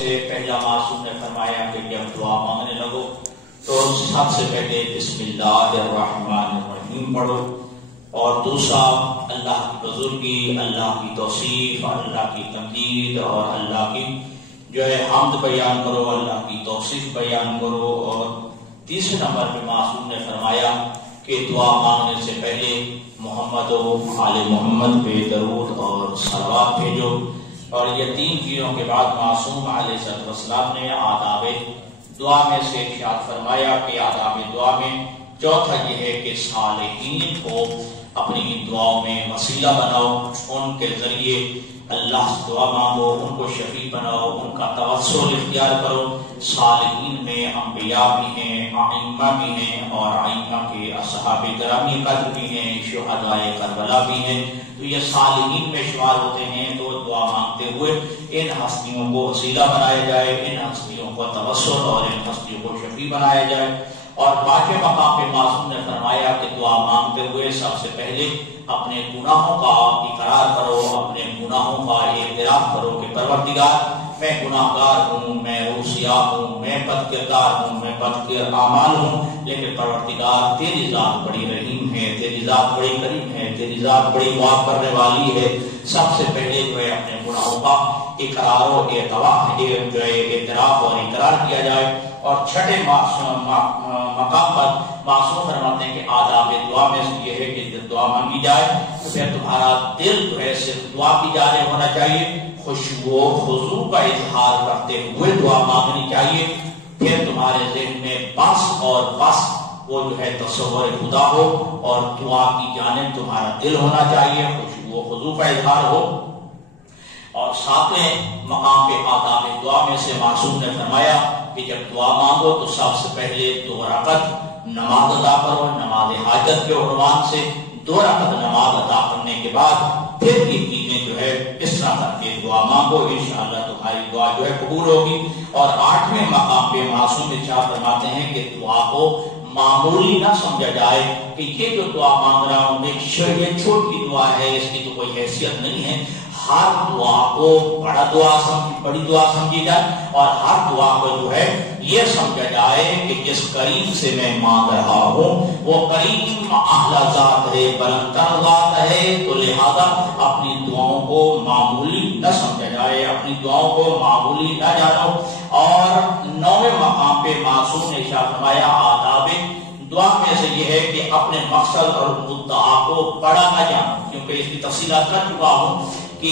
سے پہلا معصوم نے فرمایا کہ جب دعا مانگنے لگو تو سب سے پہلے بسم اللہ الرحمن الرحیم پڑھو، اور دوسرا اللہ کی بزرگی، اللہ کی توصیف، اللہ کی تمجید اور اللہ کی جو ہے حمد بیان کرو، اللہ کی توصیف بیان کرو۔ اور تیسرے نمبر پہ معصوم نے فرمایا کہ دعا مانگنے سے پہلے محمد و آل محمد پہ درود اور صلوات بھیجو۔ اور یہ تین چیزوں کے بعد معصوم علیہ السلام نے آداب دعا میں سے ارشاد فرمایا کہ آداب دعا میں چوتھا یہ ہے کہ صالحین کو اپنی دعاؤں میں وسیلہ بناؤ، ان کے ذریعے اللہ سے دعا مانگو، ان کو شفیع بناؤ، ان کا توسل اختیار کرو۔ صالحین میں انبیاء بھی ہیں، ائمہ بھی ہیں، اور ائمہ کے اصحاب گرامی قدر بھی ہیں، شہدائے کربلا بھی ہیں، تو یہ صالحین میں شمار ہوتے ہیں۔ تو دعا مانگتے ہوئے ان ہستیوں کو وسیلہ بنایا جائے، ان ہستیوں کو توسل اور ان ہستیوں کو شفیع بنایا جائے۔ اور پانچویں مقام پہ معصوم نے فرمایا کہ دعا مانگتے ہوئے سب سے پہلے اپنے گناہوں کا اقرار کرو، اپنے گناہوں کا اعتراف کرو کہ پروردگار میں گناہگار ہوں، میں روسیاہ ہوں، میں بد کردار ہوں، میں بد اعمال ہوں، لیکن پروردگار تیری ذات بڑی رحیم ہے، تیری ذات بڑی کریم ہے، تیری ذات بڑی معاف کرنے والی ہے۔ سب سے پہلے جو ہے اپنے گناہوں کا اقرار و اعتراف اور اقرار کیا جائے۔ اور چھٹے مقام پر معصوم فرماتے ہیں کہ آداب دعا میں سے یہ ہے کہ جب دعا مانگی جائے تو پھر تمہارا دل جو ہے صرف دعا کی جانب ہونا چاہیے، خشوع و خضوع کا اظہار کرتے ہوئے دعا مانگنی چاہیے۔ پھر تمہارے ذہن میں بس وہ جو ہے تصور خدا ہو، اور دعا کی جانب تمہارا دل ہونا چاہیے، خشوع و خضوع کا اظہار ہو۔ اور ساتویں مقام پہ آداب دعا میں سے معصوم نے فرمایا کہ جب دعا مانگو تو سب سے پہلے 2 رکعت نماز ادا کرو، نماز حاجت کے عنوان سے 2 رکعت نماز ادا کرنے کے بعد پھر یہ چیزیں جو ہے اس طرح کر کے دعا مانگو، انشاءاللہ تمہاری دعا جو ہے قبول ہوگی۔ اور 8ویں مقام پہ معصوم ارشاد فرماتے ہیں کہ دعا کو معمولی نہ سمجھا جائے کہ یہ جو دعا مانگ رہا ہوں یہ چھوٹی دعا ہے، اس کی تو کوئی حیثیت نہیں ہے۔ ہر دعا کو بڑی دعا سمجھی جائے، اور ہر دعا کو جو ہے یہ سمجھا جائے کہ جس کریم سے میں مانگ رہا ہوں وہ کریم اعلیٰ ذات ہے، بلند تر ذات ہے، تو لہذا اپنی دعاؤں کو معمولی نہ سمجھا جائے، اپنی دعاؤں کو معمولی نہ جانو۔ اور 9ویں مقام پہ معصوم نے ارشاد فرمایا آداب دعا میں سے یہ ہے کہ اپنے مقصد اور مدعا کو بڑا نہ جانو، کیونکہ اس کی تفصیلات کر چکا ہوں کہ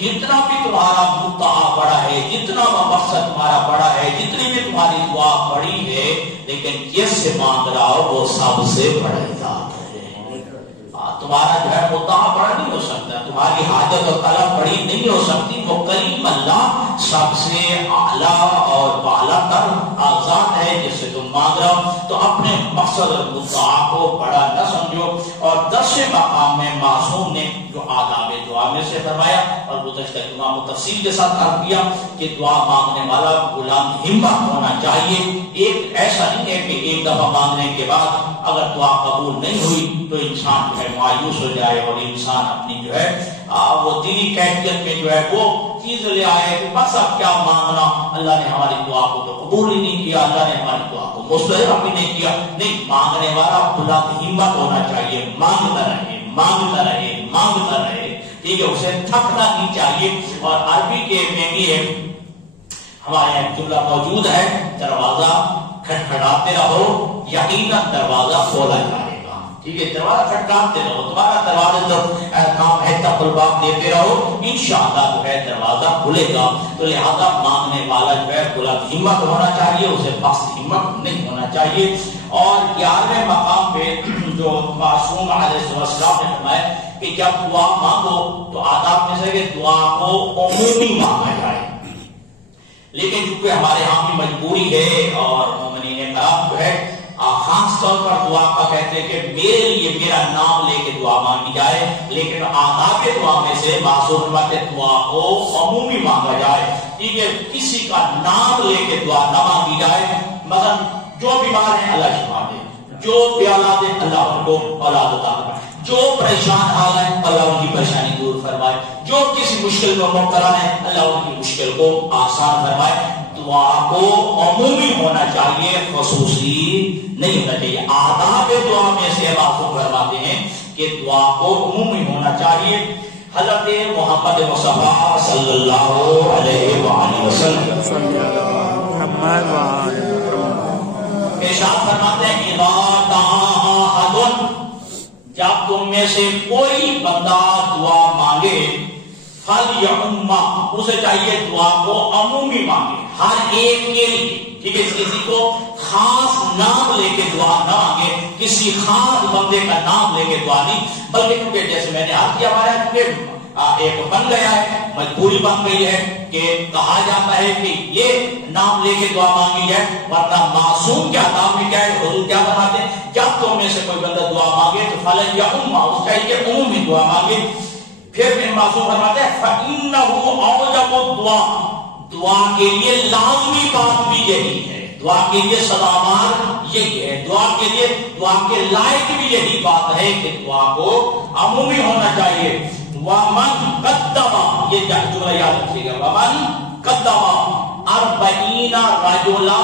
جتنا بھی تمہارا مدعا بڑا ہے، جتنا مقصد تمہارا بڑا ہے، جتنی بھی تمہاری دعا بڑی ہے، لیکن جس سے مانگ رہا ہو وہ سب سے بڑی ذات ہے۔ تمہارا جو ہے مدعا بڑا نہیں ہو سکتا، تمہاری حاجت اور طلب بڑی نہیں ہو سکتی، وہ کریم اللہ سب سے اعلیٰ اور بالا تر ذات ہے جس سے تم مانگ رہا ہو۔ تو اپنے مقصد اور مدعا کو بڑا نہ سمجھو۔ اور 10ویں مقام میں معصوم نے جو آداب دعا میں سے فرمایا، اور گزشتہ جمعہ کو تفصیل کے ساتھ عرض کیا کہ دعا مانگنے والا غلام ہمت ہونا چاہیے۔ ایک ایسا نہیں ہے کہ ایک دفعہ مانگنے کے بعد اگر دعا قبول نہیں ہوئی تو انسان جو ہے مایوس ہو جائے، اور انسان اپنی جو ہے وہ دینی کیفیت میں جو ہے وہ چیز لے آئے کہ بس اب کیا مانگنا، اللہ نے ہماری دعا کو تو قبول ہی نہیں کیا، اللہ نے ہماری دعا کو مستجاب بھی نہیں کیا۔ نہیں، مانگنے والا غلام ہمت ہونا چاہیے، مانگتا رہے، مانگتا رہے، مانگتا رہے، ٹھیک ہے، اسے تھکنا نہیں چاہیے۔ اور عربی کے میں بھی ہمارے یہاں جملہ موجود ہے، دروازہ کھٹکھٹاتے رہو، یقیناً دروازہ کھولا جائے گا، ٹھیک ہے، دروازہ کھٹکھٹاتے رہو، تمہارا دروازہ جب کام ہے تقل باب دیتے رہو، انشاءاللہ جو ہے دروازہ کھلے گا۔ تو لہذا مانگنے والا جو ہے غلام ہمت ہونا چاہیے، اسے بس ہمت نہیں ہونا چاہیے۔ اور 11ویں مقام پہ جو معصوم علیہ السلام نے فرمایا کہ جب دعا مانگو تو آداب میں سے کہ دعا کو عمومی مانگا جائے، لیکن چونکہ ہمارے ہاں بھی مجبوری ہے اور مومنین کرام جو ہے خاص طور پر دعا کا کہتے ہیں کہ میرے لیے میرا نام لے کے دعا مانگی جائے، لیکن آداب دعا میں سے معصوم دعا کو عمومی مانگا جائے، ٹھیک ہے، کسی کا نام لے کے دعا نہ مانگی جائے۔ مثلا جو بیمار ہیں اللہ شفا دے، جو بے اولاد ہیں اللہ ان کو اولاد عطا کرے، جو پریشان حال ہے اللہ ان کی پریشانی دور فرمائے، جو کسی مشکل میں مبتلا ہے اللہ ان کی مشکل کو آسان فرمائے۔ دعا کو عمومی ہونا چاہیے، خصوصی نہیں ہونا چاہیے۔ آداب دعا میں سے معصوم فرماتے ہیں کہ دعا کو عمومی ہونا چاہیے۔ حضرت محمد مصطفیٰ صلی اللہ علیہ وآلہ وسلم ارشاد فرماتے ہیں اذا دعا احد، جب تم میں سے کوئی بندہ دعا مانگے، فلیعم، اسے چاہیے دعا کو عمومی مانگے، ہر ایک کے لیے، ٹھیک ہے، کسی کو خاص نام لے کے دعا نہ مانگے، کسی خاص بندے کا نام لے کے دعا نہیں، بلکہ کیونکہ جیسے میں نے عرض کیا ہمارا ایک بن گیا ہے، مجبوری بن گئی ہے کہ کہا جاتا ہے کہ یہ نام لے کے دعا مانگی ہے، ورنہ معصوم کے آداب میں کیا ہے، حضور کیا فرماتے ہیں جب تم میں سے کوئی بندہ دعا مانگے تو فلیعم، اس چاہیے عمومی دعا مانگے۔ پھر معصوم فرماتے ہیں فإنہ اوجب الدعاء، دعا کے لیے لازمی بات بھی یہی ہے، دعا کے لیے سزاوار یہی ہے، دعا کے لیے دعا کے لائق بھی یہی بات ہے کہ دعا کو عمومی ہونا چاہیے۔ ومن قدم، یہ جملہ یاد رکھیے گا، ومن قدم 40 رجلا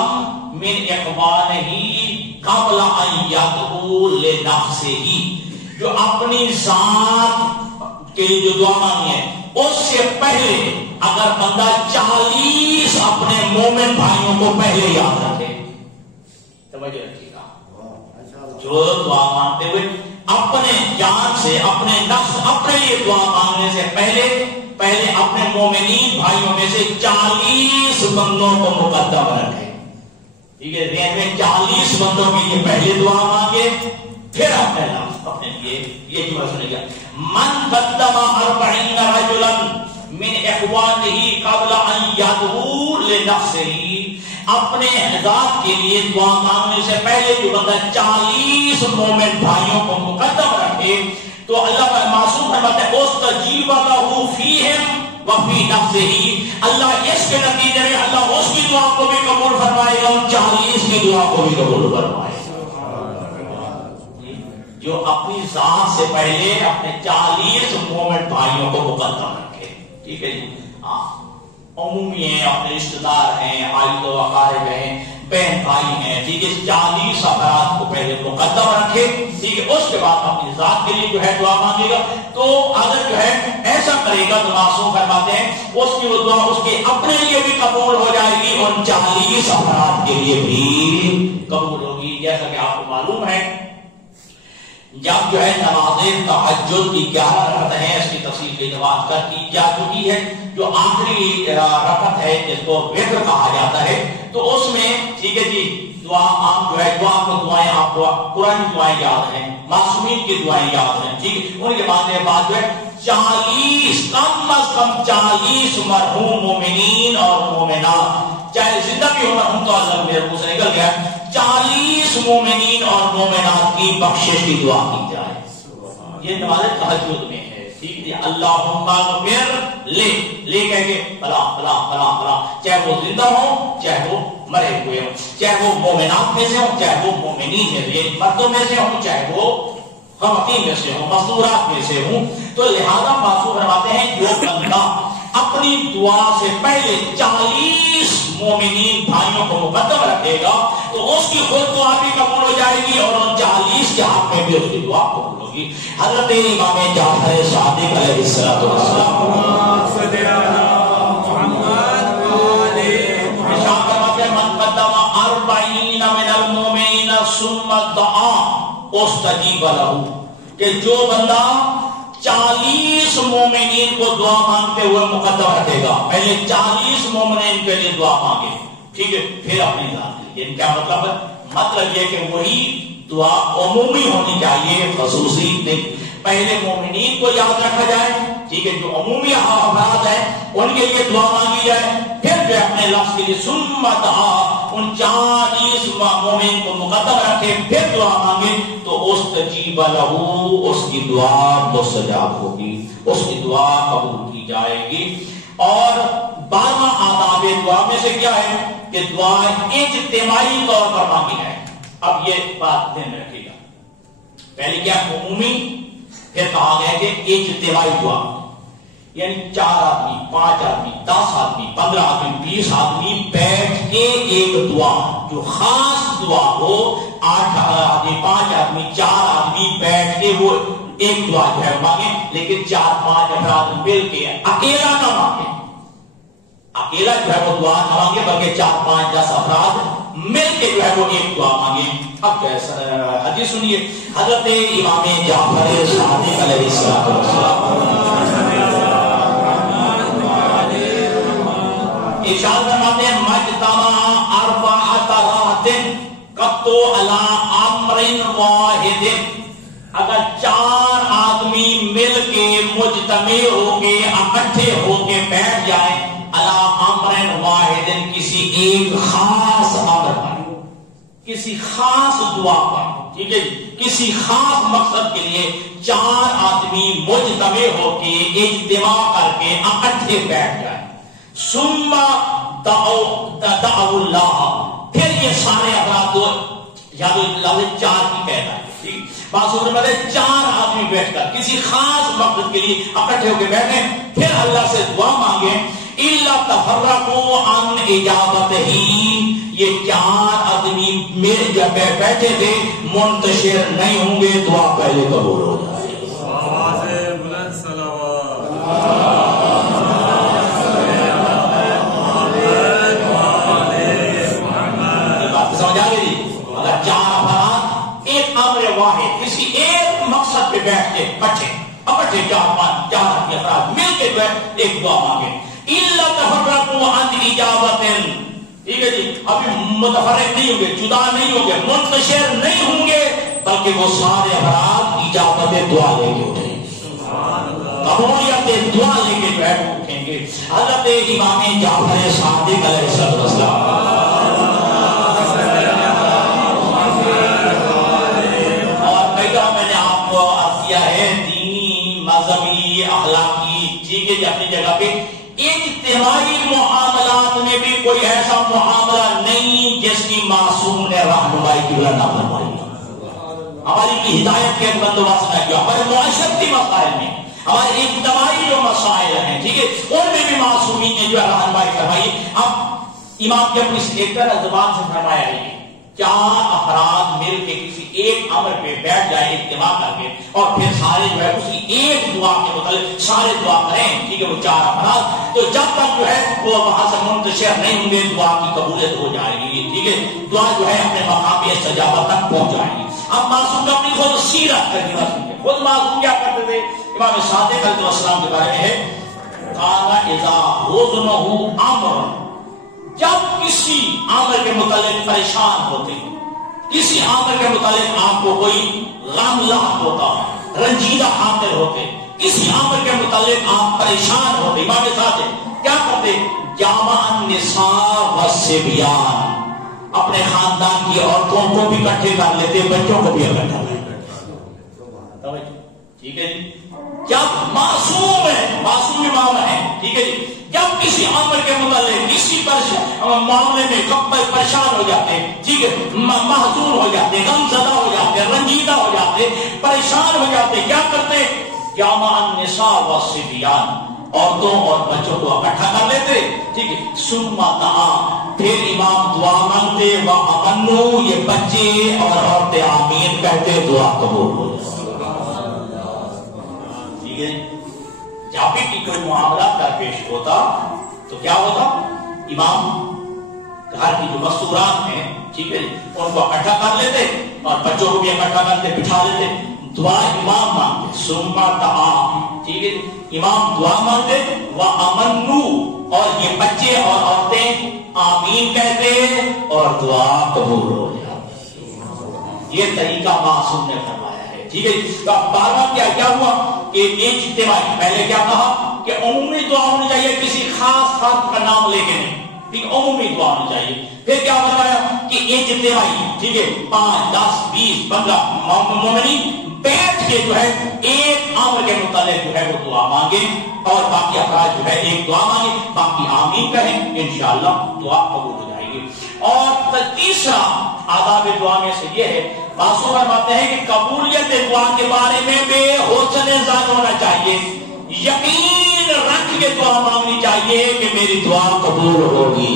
من اخوانہ قبل ان يدعو لنفسہ، جو اپنی ذات کے لیے جو دعا مانگی ہے اس سے پہلے اگر بندہ 40 اپنے مومن بھائیوں کو پہلے یاد رکھے، توجہ رکھیے گا، جو دعا مانگتے ہوئے اپنے جان سے، اپنے نفس، اپنے لیے دعا مانگنے سے پہلے اپنے مومنین بھائیوں میں سے 40 بندوں کو مقدم رکھے، ٹھیک ہے، ذہن میں 40 بندوں کے لیے پہلے دعا مانگے، پھر اپنے نفس، اپنے لیے۔ یہ جملہ سنے گا، من قدم 40 رجلا من اخوانہ قبل ان يدعو لنفسہ، اپنے ذات کے لیے دعا مانگنے سے پہلے جو بندہ 40 مومن بھائیوں کو مقدم رکھے تو اللہ معصوم فرماتا ہے استجیب لہ فیہم وفی نفسہ، اللہ اس کے نتیجے میں اللہ اس کی دعا کو بھی قبول فرمائے گا، ان 40 کی دعا کو بھی قبول فرمائے گا، جو اپنی ذات سے پہلے اپنے 40 مومن بھائیوں کو مقدم رکھے، ٹھیک ہے جی، عمومی ہیں، اپنے رشتہ دار ہیں، آئل و اقارب ہیں، بہن بھائی ہیں، ٹھیک ہے، 40 افراد کو پہلے مقدم رکھے، ٹھیک ہے، اس کے بعد اپنی ذات کے لیے جو ہے دعا مانگے گا، تو اگر جو ہے ایسا کرے گا تو معصوم فرماتے ہیں اس کی وہ دعا اس کے اپنے لیے بھی قبول ہو جائے گی اور 40 افراد کے لیے بھی قبول ہوگی۔ جیسا کہ آپ کو معلوم ہے جب جو ہے نماز تہجد کی 11 رکعت ہیں، اس کی تفصیل کی بات کر دی جا چکی ہے، جو آخری رکعت ہے جس کو وتر کہا جاتا ہے، تو اس میں ٹھیک ہے جی دعا آپ جو ہے دعا کو دعائیں آپ کو قرآن کی دعائیں یاد ہیں، معصومین کی دعائیں یاد ہیں، ٹھیک ہے، ان کے بعد جو ہے 40 کم از کم 40 مرحوم مومنین اور مومنات، چاہے زندہ بھی ہو مرحوم تو اللہ میرے منہ سے نکل گیا، 40 مومنین اور مومنات کی بخشش کی دعا کی جائے، یہ نماز تہجد میں ہے، ٹھیک ہے، اللہم اغفر لے کہہ کے فلاں فلاں فلاں فلاں، چاہے وہ زندہ ہوں چاہے وہ مرے ہوئے ہوں، چاہے وہ مومنات میں سے ہوں چاہے وہ مومنین میں سے، مردوں میں سے ہوں چاہے وہ خواتین میں سے ہوں، مستورات میں سے ہوں، تو لہذا معصوم فرماتے ہیں جو بندہ اپنی دعا سے پہلے 40 مومنین بھائیوں کو مقدم رکھے گا تو اس کی خود دعا بھی قبول ہو جائے گی اور ان 40 کے حق میں بھی اس کی دعا قبول ہوگی۔ حضرت امام جعفر صادق علیہ السلام من قدم 40 من المؤمنین ثم دعا استجیب لہ، کہ جو بندہ 40 مومنین کو دعا مانگتے ہوئے مقدم رکھے گا، پہلے 40 مومنین کے لیے دعا مانگے، ٹھیک ہے، پھر اپنی ذات کے لیے، کیا مطلب ہے؟ مطلب یہ کہ وہی دعا عمومی ہونی چاہیے، خصوصی نہیں، پہلے مومنین کو یاد رکھا جائے، ٹھیک ہے، جو عمومی افراد ہیں ان کے لیے دعا مانگی جائے، پھر جو اپنے لفظ کے لیے ثم دعا، ان 40 مومن کو مقدم رکھے پھر دعا مانگے تو استجیب لہ، اس کی دعا مستجاب ہوگی، اس کی دعا قبول کی جائے گی۔ اور 12 آداب دعا میں سے کیا ہے کہ دعا اجتماعی طور پر مانگی جائے۔ اب یہ بات دھیان میں رکھیے گا، پہلے کیا عمومی، پھر کہا گیا کہ اجتماعی دعا، یعنی 4 آدمی، 5 آدمی، 10 آدمی، 15 آدمی، 20 آدمی بیٹھ کے ایک دعا جو خاص دعا ہو، 8 آدمی، 5 آدمی، 4 آدمی بیٹھ کے وہ ایک دعا جو ہے مانگے، لیکن 4-5 افراد مل کے اکیلا نہ مانگے، اکیلا جو ہے وہ دعا نہ مانگے، بلکہ 4-5-10 افراد مل کے جو ہے وہ ایک دعا مانگے۔ اب جو ہے حدیث سنیے، حضرت امام جعفر صادق علیہ السلام ارشاد فرماتے ہیں مجتمع اربعۃ رہط قط علی امر واحد، اگر 4 آدمی مل کے مجتمع ہو کے اکٹھے ہو کے بیٹھ جائیں علی امر واحد، کسی ایک خاص امر پر، کسی خاص دعا پر، ٹھیک ہے جی، کسی خاص مقصد کے لیے 4 آدمی مجتمع ہو کے اجتماع کر کے اکٹھے بیٹھ جائیں، ثم دعوا اللہ، پھر یہ سارے افراد یاد لفظ 4 کی کہنا ہے، ٹھیک، بات میں 4 آدمی بیٹھ کر کسی خاص مقصد کے لیے اکٹھے ہو کے بیٹھے، پھر اللہ سے دعا مانگے، الا تفرقوا عن اجابتہ، یہ 4 آدمی میرے جب بیٹھے تھے منتشر نہیں ہوں گے، دعا پہلے قبول ہو جائے۔ کسی ایک مقصد پہ بیٹھ کے اکٹھے 4-5 افراد مل کے ایک دعا مانگے، الا تفرقوا عن اجابۃ، ٹھیک ہے جی، ابھی متفرق نہیں ہوں گے، جدا نہیں ہوں گے، منتشر نہیں ہوں گے، بلکہ وہ سارے افراد اجابت دعا لے کے اٹھیں گے، قبولیت دعا لے کے جو ہے اٹھیں گے۔ حضرت امام جعفر صادق علیہ السلام اخلاقی، ٹھیک ہے جی، اپنی جگہ پہ اجتماعی معاملات میں بھی کوئی ایسا معاملہ نہیں جس کی معصوم نے رہنمائی کی نہ فرمائی، ہماری کی ہدایت کے بندوبست نہ کیا، ہمارے معاشرتی مسائل میں، ہمارے اجتماعی جو مسائل ہیں، ٹھیک ہے، ان میں بھی معصومین نے جو ہے رہنمائی فرمائی۔ اب امام جب اس ایک طرح زبان سے فرمایا ہے 4 افراد مل کے کسی ایک امر پہ بیٹھ جائے اجتماع کر کے، اور پھر سارے جو ہے اسی ایک دعا کے متعلق سارے دعا کریں، ٹھیک ہے، وہ 4 افراد، تو جب تک جو ہے وہ وہاں سے منتشر نہیں ہوں گے دعا کی قبولیت ہو جائے گی، ٹھیک ہے، دعا جو ہے اپنے مقام استجابت تک پہنچ جائے گی۔ اب معصوم اپنی خود سیرت ترجمہ سنتے، خود معصوم کیا کرتے تھے، امام صادق علیہ السلام کے بارے میں ہے، قال اذا وزنه امر، جب کسی عامر کے متعلق پریشان ہوتے، کسی عامر کے متعلق آپ کو کوئی غم لاحق ہوتا، رنجیدہ خاطر ہوتے، کسی عامر کے متعلق آپ پریشان ہوتے، امام صادق کیا کرتے، جامع النساء والصبیان، اپنے خاندان کی عورتوں کو بھی اکٹھے کر لیتے، بچوں کو بھی اکٹھا کر لیتے، ٹھیک ہے جی، جب معصوم ہے، معصوم امام ہے، ٹھیک ہے جی، جب کسی عامر کے متعلق کسی معاملے میں پریشان ہو جاتے، ٹھیک ہے، محزون ہو جاتے، غم زدہ ہو جاتے، رنجیدہ ہو جاتے، پریشان ہو جاتے، کیا کرتے، جامع النساء والصبیان، عورتوں اور بچوں کو اکٹھا کر لیتے، ٹھیک ہے، ثم دعا، پھر امام دعا مانگتے، وَأَمَنُّ، یہ بچے اور عورتیں آمین کہتے، دعا قبول ہو جاتی، ٹھیک ہے۔ جب بھی کوئی معاملہ درپیش ہوتا تو کیا ہوتا، امام گھر کی جو مستورات ہیں، ٹھیک ہے، ان کو اکٹھا کر لیتے اور بچوں کو بھی اکٹھا کرتے، بٹھا لیتے، دعا امام مانگتے، ثم دعا، ٹھیک ہے، امام دعا مانگتے، وَأَمَنُّ، اور یہ بچے اور عورتیں آمین کہتے اور دعا قبول ہو جاتی۔ یہ طریقہ معصوم نے فرمایا ہے، ٹھیک ہے۔ بار بار کیا ہوا کہ اجتماعی، پہلے کیا کہا کہ عمومی دعا ہونی چاہیے، کسی خاص فرد کا نام لے کے نہیں، ٹھیک، عمومی دعا ہونی چاہیے۔ پھر کیا فرمایا کہ اجتماعی، ٹھیک ہے، 5 10 20 15 مومنین بیٹھ کے جو ہے ایک امر کے متعلق جو ہے وہ دعا مانگے، اور باقی افراد جو ہے ایک دعا مانگے، باقی آمین کہیں، انشاءاللہ دعا قبول ہو جائے گی۔ اور تیسرا آداب دعا میں سے یہ ہے معصوم فرماتے ہیں کہ قبولیت دعا کے بارے میں بے حوصلے زن ہونا چاہیے، یقین رکھ کے دعا مانگنی چاہیے کہ میری دعا قبول ہوگی،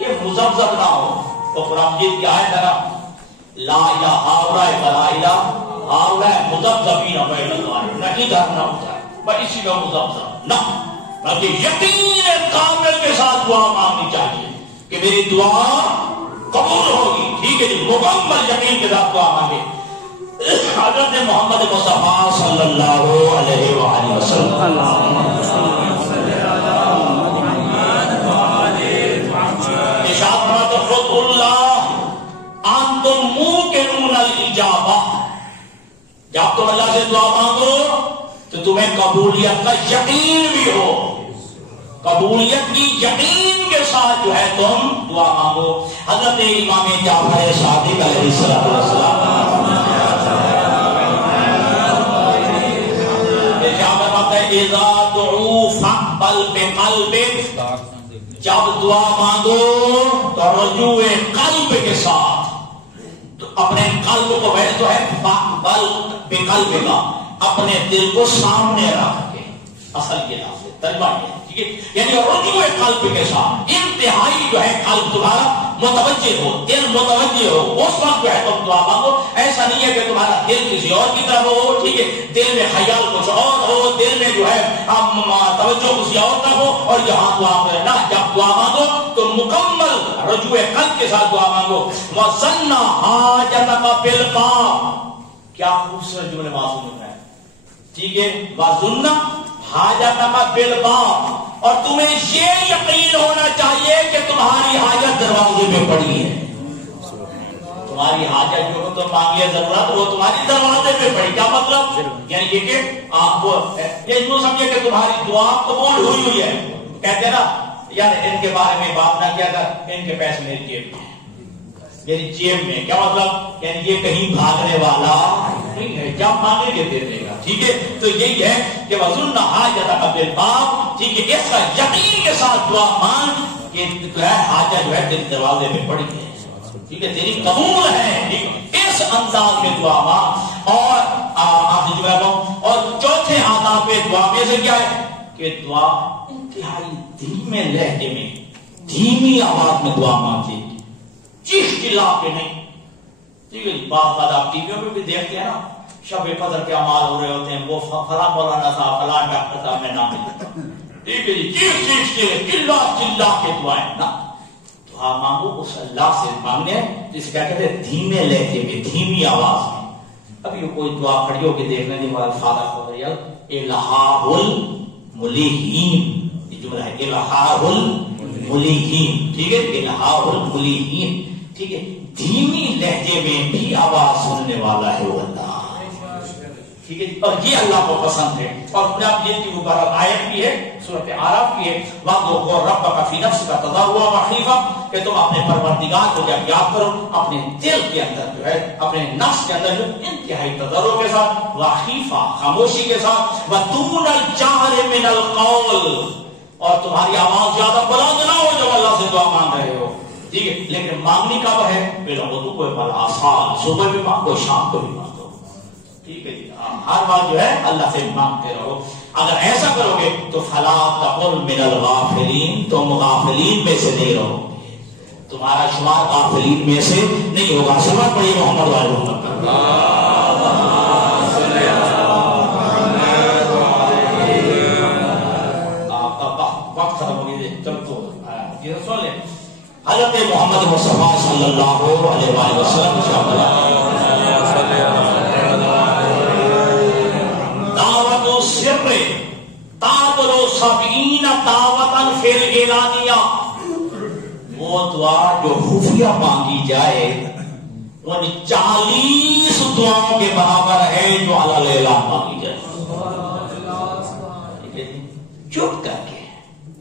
یہ مزمزم نہ ہو۔ تو قرآن مجید کی آیت ہے نا، لا الہ ہاؤلائے ولا الہ ہاؤلائے مزمزمین بین الظالمین، نہ ادھر نہ ادھر، بس اسی کا مزمزم نہ، بلکہ یقین کامل کے ساتھ دعا مانگنی چاہیے کہ میری دعا قبول ہوگی، ٹھیک ہے جی، مکمل یقین کے ساتھ دعا مانگے۔ حضرت محمد مصطفیٰ صلی اللہ علیہ وآلہ وسلم ارشاد فرماتے ہیں خود اللہ انتم موقنون الاجابہ، جب تم اللہ سے دعا مانگو تو تمہیں قبولیت کا یقین بھی ہو، قبولیت کی یقین کے ساتھ جو ہے تم دعا مانگو۔ حضرت امام جعفر صادق علیہ السلام اذا دعوا فاقبل بقلب، جب دعا مانگو تو رجوع قلب کے ساتھ، اپنے قلب کو بیٹھ تو ہے فاقبل بقلب کا، اپنے دل کو سامنے رکھ کے، اصل یہ لفظ ہے ترجمہ ہے، ٹھیک ہے، یعنی رجوع قلب کے ساتھ انتہائی جو ہے قلب تمہارا متوجہ ہو، دل متوجہ ہو، اس وقت جو ہے تم دعا مانگو۔ ایسا نہیں ہے کہ تمہارا دل کسی اور کی طرف ہو، ٹھیک ہے، دل میں خیال کچھ اور ہو، دل میں جو ہے توجہ کسی اور طرف ہو اور یہاں دعا کرنا۔ جب دعا مانگو تو مکمل رجوع قلب کے ساتھ دعا مانگو۔ وَظَنَّ حَاجَتَكَ بِالْبَابِ، کیا خوبصورت جملے معصوم ہے، ٹھیک ہے، وَظُنَّ حَاجَتَكَ بِالْبَابِ، اور تمہیں یہ یقین ہونا چاہیے کہ تمہاری حاجت دروازے میں پڑی ہے، تمہاری حاجت جو تم مانگی ہے ضرورت وہ تمہاری دروازے پہ پڑی۔ کیا مطلب؟ یعنی یہ کہ آپ یہ یوں سمجھے کہ تمہاری دعا قبول ہوئی ہے۔ کہتے ہیں نا یار ان کے بارے میں بات نہ کیا کر، ان کے پیسے میری جیب میں، میری جیب میں، کیا مطلب؟ یعنی یہ کہیں بھاگنے والا نہیں ہے، جب مانگے گے دے دے گا، ٹھیک ہے۔ تو یہی ہے کہ وَظُنَّ حَاجَتَكَ بِالْبَابِ، ٹھیک ہے، اس کا یقین کے ساتھ دعا مانگ کہ جو ہے حاجت جو ہے تیرے دروازے میں پڑی ہے، ٹھیک ہے، تیری قبول ہے، ٹھیک ہے، اس انداز میں دعا مانگ۔ اور آپ جو ہے اور چوتھے آداب پہ دعا میں سے کیا ہے کہ دعا انتہائی دھیمے لہجے میں، دھیمی آواز میں دعا مانگی، چیخ چلا کے نہیں، ٹھیک ہے۔ بعض بات آپ ٹی ویوں پہ بھی دیکھتے ہیں نا، شب قدر کے اعمال ہو رہے ہوتے ہیں، وہ فلاں مولانا صاحب فلاں ڈاکٹر صاحب میں نام لکھتا، ٹھیک ہے جی، چیخ چیخ کے چلا چلا کے دعائیں نہ، دعا مانگو اس اللہ سے مانگے جسے کیا کہتے ہیں دھیمے لہجے میں، دھیمی آواز میں۔ ابھی کوئی دعا کھڑی ہو کے دیکھنے نہیں والا فادر ہو رہی ہے الہا الملیحین، یہ جملہ ہے الہا الملیحین، ٹھیک ہے، الہا الملیحین، ٹھیک ہے، دھیمی لہجے میں بھی آواز سننے والا ہے وہ اللہ، ٹھیک ہے، اور یہ اللہ کو پسند ہے۔ اور جب یہ کی مبارک آیت بھی ہے سورۃ اعراف کی ہے، وَاذْكُرْ رَبَّكَ فِي نَفْسِكَ تَضَرُّعًا وَخِيفَةً، کہ تم اپنے پروردگار کو جب یاد کرو اپنے دل کے اندر جو ہے، اپنے نفس کے اندر جو انتہائی تضرع کے ساتھ، وخیفہ خاموشی کے ساتھ، وَدُونَ الْجَهْرِ مِنَ الْقَوْلِ، اور تمہاری آواز زیادہ بلند نہ ہو جب اللہ سے دعا مانگ رہے ہو، ٹھیک ہے، لیکن مانگنی کب ہے؟ بالغدو والآصال، صبح بھی مانگو شام کو بھی مانگو، ٹھیک ہے جی، ہر بات جو ہے اللہ سے مانگتے رہو۔ اگر ایسا کرو گے تو فلا تکن من الغافلین، تم غافلین میں سے نہیں رہو گے، تمہارا شمار غافلین میں سے نہیں ہوگا۔ سمجھ پڑیے محمد والے محمد کا آپ کا وقت ختم ہو گیا، چل تو یہ سن لیں حضرت محمد مصطفیٰ صلی اللہ علیہ وآلہ وسلم دعوت سر تابلو سبعین دعوتاً فی العلانیہ، وہ دعا جو خفیہ مانگی جائے ان 40 دعاؤں کے برابر ہے جو علی اعلان مانگی جائے، چپ کر کے،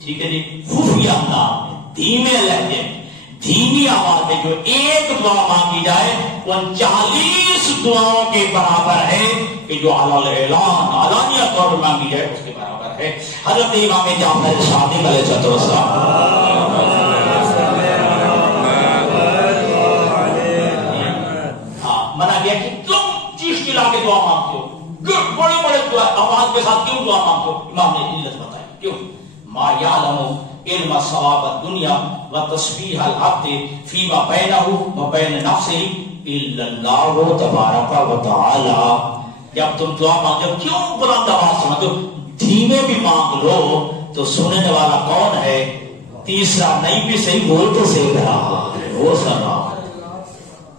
ٹھیک ہے جی، خفیہ انداز میں، دھیمے لہجے میں، دھیمی آواز میں جو ایک دعا مانگی جائے ان 40 دعاؤں کے برابر ہے کہ جو علی اعلان علانیہ طور پر مانگی جائے اس کے برابر ہے۔ حضرت امام جعفر صادق علیہ السلام دعا مانگو. امام نے علت بتائی کیوں. ما یعلم علم ثواب الدنیا وتسبیح العبد فیما بینہ وبین نفسہ الا اللہ تبارک وتعالی. جب تم دعا مانگو کیوں بلند آواز سے مانگو, دھیمے بھی مانگ لو تو سننے والا کون ہے؟ تیسرا نہیں بھی صحیح بول کے سیکھ رہا ہے, وہ سن رہا ہے.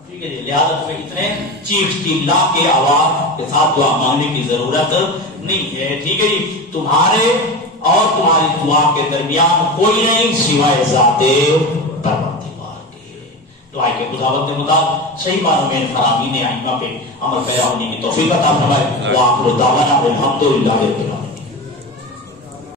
ٹھیک ہے جی, لہٰذا میں اتنے چیخ چلا کے آواز کے ساتھ دعا مانگنے کی ضرورت نہیں ہے. ٹھیک ہے جی, تمہارے اور تمہاری دعا کے درمیان کوئی نہیں سوائے ذات پروردگار کے. دعا کے خداوند کے مطابق صحیح معنوں میں فرامین ائمہ پہ عمل پیرا ہونے کی توفیق عطا فرمائے. وآخر دعوانا الحمدللہ.